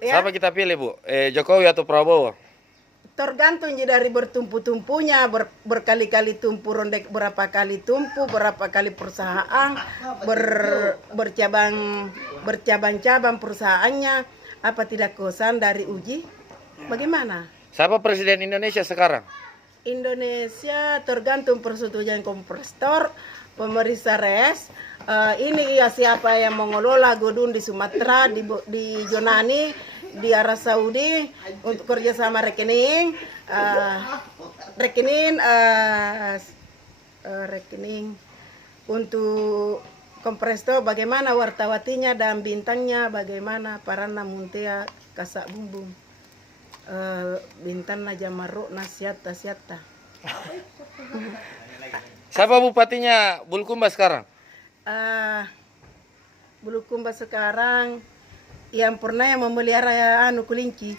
Ya, Siapa kita pilih, Bu? Jokowi atau Prabowo? tergantung dari bertumpu-tumpunya, berkali-kali tumpu, ronde berapa kali tumpu, berapa kali perusahaan, bercabang-cabang perusahaannya, apa tidak kosan dari uji? Bagaimana? Siapa presiden Indonesia sekarang? Indonesia tergantung persetujuan komprestor, pemerintah res. Ini ya siapa yang mengelola gedung di Sumatera, di Yunani, di Arab Saudi untuk kerjasama rekening, rekening untuk komprestor. Bagaimana wartawatinya dan bintangnya, bagaimana Parana Muntea Kasak Bumbung. Bintan aja maruk nasiata. Siapa bupatinya Bulukumba sekarang? Bulukumba sekarang yang pernah yang memelihara anu kelinci.